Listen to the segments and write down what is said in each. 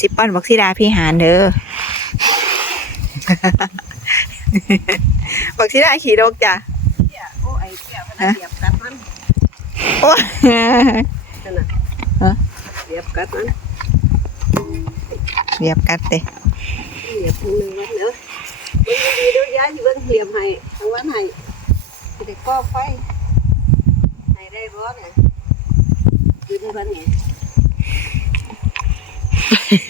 สิป้อนบอกสิดาพี่หานเด้อบอกสิดาขี่รกจ้ะเนี่ยโอ้ไอ้เกี่ยวมันเหยียบกัดมันโอ้นั่นน่ะฮะเหยียบกัดมันเรียบกัดเตะเหยียบมือมันเนอะมันดีๆดูย้ายอยู่เบิ่งเหลี่ยมให้ทั้งวันให้สิได้ก่อไฟให้ได้บ่เนี่ยยืนเพิ่นไง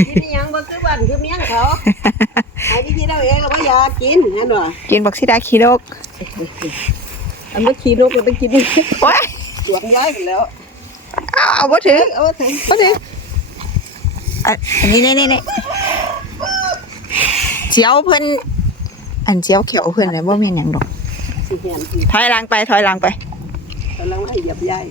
กินอิหยังบ่คือบ้านคือเมียงเขาให้ที่เราเองก็บ่อยากกินแม่นบ่กินบอกสิดาขี่รกอันเมื่อกี้นกก็ไปกินโอ้ยสวนย้ายไปแล้วเอาเอาบ่ถือเอาถึงบ่ถืออะอันนี้นี่นี่นี่เจียวเพิ่นอันเจียวเขียวเพิ่นน่ะบ่แม่นหยังดอกสิเห็นสิถอยหลังไปถอยหลังไปกำลังให้เหยียบย้าย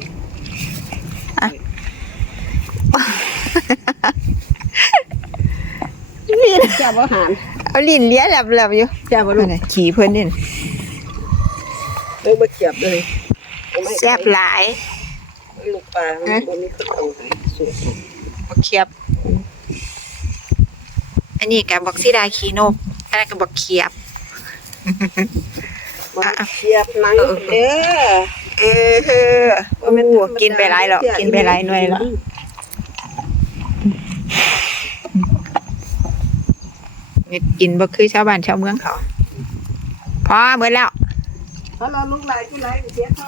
ลิ้นจับอาหารเอาลิ้นเลียแหลบๆอยู่จับบ่เพิ่ลูนกน่ะขี่เพิ่นนี่น่ะเอ้ยบ่เจ็บเลยแซ่บหลายลูกปลามันบ่มีคนเอาให้สุกบักเขียบ อันนี้กับบักซีดาขีนกอันนั้นกับบักเขียบบ่เจ็บหนังเด้อเออโอ้กินไปหลายแล้วกินไปหลายหน่วยแล้วกิ ฮ็ดกินบ่คือชาวบ้านชาวเมืองเขา พอหมดแล้ว เพราะเราลูกหลายที่หลายเสียเขา